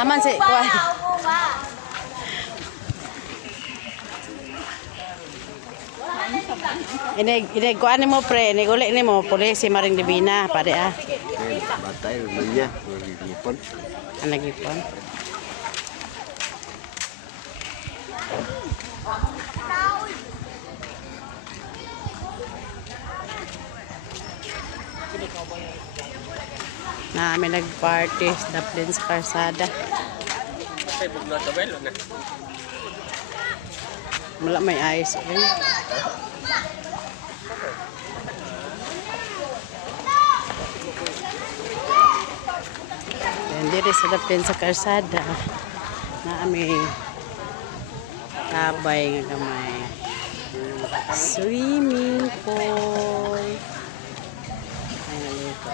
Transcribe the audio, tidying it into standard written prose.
Aman si kuan. Ini kuan mo pre, ini golek ni mo puli si Maring Divina pare ah. Batay lunya, ngipon. Anak ipon. Na may nag-party daplin sa karsada. Wala may ice cream. Yan diri sa daplin sa karsada. Na may tabay nga gamay. Swimming pool. Ay nalito.